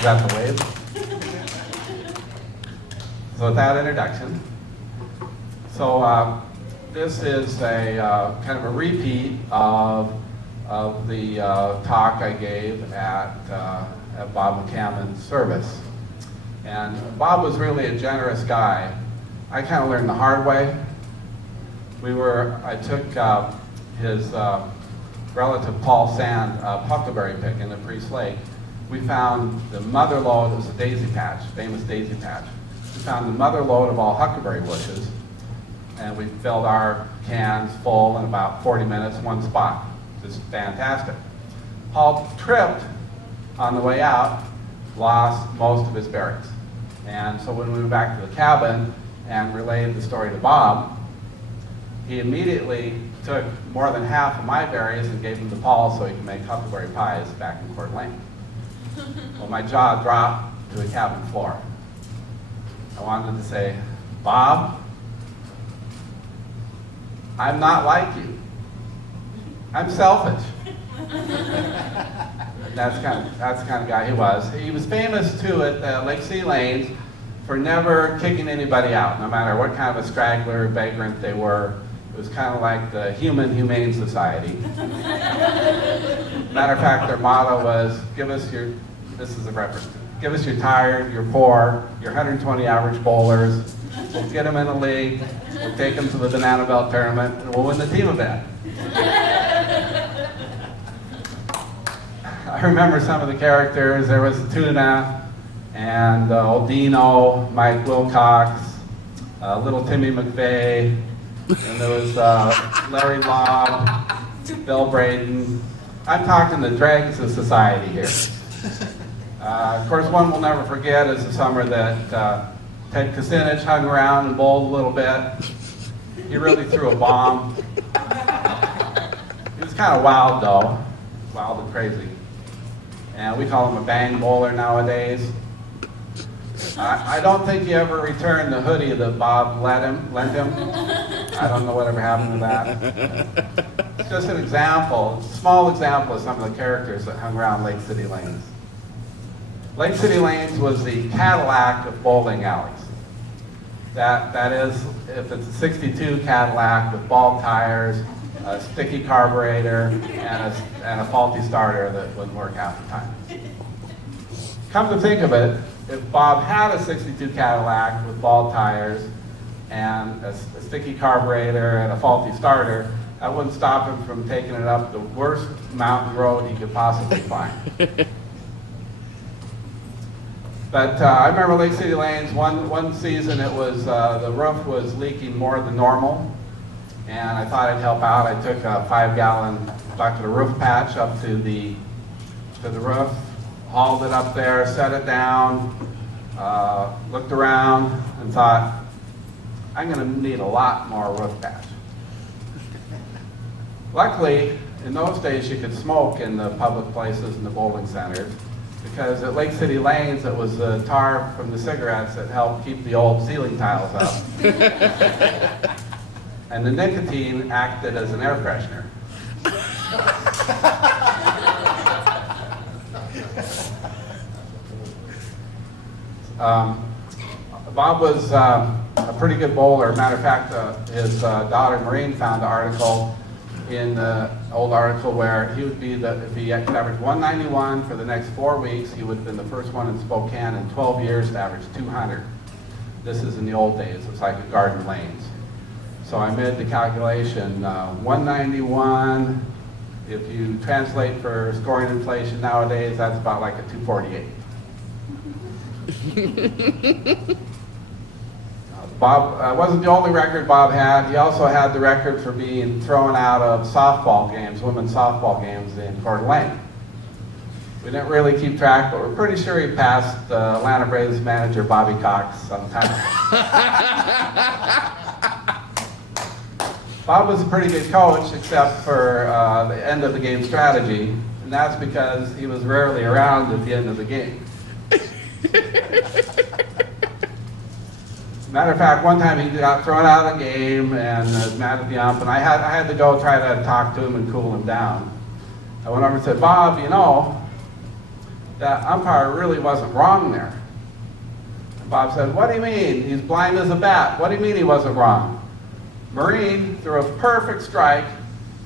Is that the wave? So with that introduction, so this is a kind of a repeat of the talk I gave at Bob McCammon's service. And Bob was really a generous guy. I kind of learned the hard way. I took his relative Paul Sand huckleberry pick in the Priest Lake. We found the mother lode. It was a daisy patch, famous daisy patch. We found the mother lode of all huckleberry bushes, and we filled our cans full in about 40 minutes, one spot. Just fantastic. Paul tripped on the way out, lost most of his berries. And so when we went back to the cabin and relayed the story to Bob, he immediately took more than half of my berries and gave them to Paul so he could make huckleberry pies back in Coeur d'Alene. Well, my jaw dropped to the cabin floor. I wanted to say, Bob, I'm not like you. I'm selfish. That's the kind of guy he was. He was famous too at Lake City Lanes for never kicking anybody out, no matter what kind of a straggler, vagrant they were. It was kind of like the Humane Society. Matter of fact, their motto was, this is a reference, give us your tired, your poor, your 120 average bowlers. We'll get them in a league, we'll take them to the Banana Belt tournament, and we'll win the team event. I remember some of the characters. There was Tuna, and old Dino, Mike Wilcox, little Timmy McVeigh, and there was Larry Lobb, Bill Braden. I'm talking the dregs of society here. Of course, one we'll never forget is the summer that Ted Kucinich hung around and bowled a little bit. He really threw a bomb. He was kind of wild though, wild and crazy. And we call him a bang bowler nowadays. I don't think he ever returned the hoodie that Bob lent him. I don't know whatever happened to that. It's just an example, a small example of some of the characters that hung around Lake City Lanes. Lake City Lanes was the Cadillac of bowling alleys. That is, if it's a 62 Cadillac with bald tires, a sticky carburetor, and a faulty starter that wouldn't work half the time. Come to think of it, if Bob had a 62 Cadillac with bald tires and a sticky carburetor and a faulty starter, that wouldn't stop him from taking it up the worst mountain road he could possibly find. But I remember Lake City Lanes, one season it was, the roof was leaking more than normal, and I thought I'd help out. I took a 5-gallon bucket of roof patch up to the roof, hauled it up there, set it down, looked around, and thought, I'm going to need a lot more roof patch. Luckily, in those days you could smoke in the public places and the bowling centers, because at Lake City Lanes it was the tar from the cigarettes that helped keep the old ceiling tiles up. And the nicotine acted as an air freshener. Bob was a pretty good bowler. Matter of fact, his daughter Maureen found an article in the old article where he would be if he could average 191 for the next 4 weeks, he would have been the first one in Spokane in 12 years to average 200. This is in the old days. It's like a Garden Lanes. So I made the calculation, 191, if you translate for scoring inflation nowadays, that's about like a 248. Bob wasn't the only record Bob had. He also had the record for being thrown out of softball games, women's softball games in Coeur d'Alene. We didn't really keep track, but we're pretty sure he passed Atlanta Braves manager Bobby Cox sometime. Bob was a pretty good coach, except for the end of the game strategy, and that's because he was rarely around at the end of the game. Matter of fact, one time he got thrown out of the game and was mad at the ump, and I had to go try to talk to him and cool him down. I went over and said, Bob, you know, that umpire really wasn't wrong there. And Bob said, what do you mean? He's blind as a bat. What do you mean he wasn't wrong? Marine threw a perfect strike,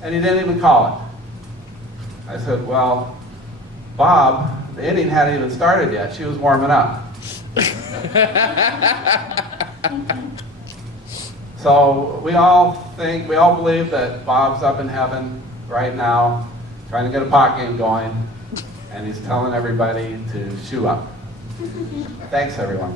and he didn't even call it. I said, well, Bob, the inning hadn't even started yet. She was warming up. So we all believe that Bob's up in heaven right now, trying to get a pot game going, and he's telling everybody to shoe up. Thanks, everyone.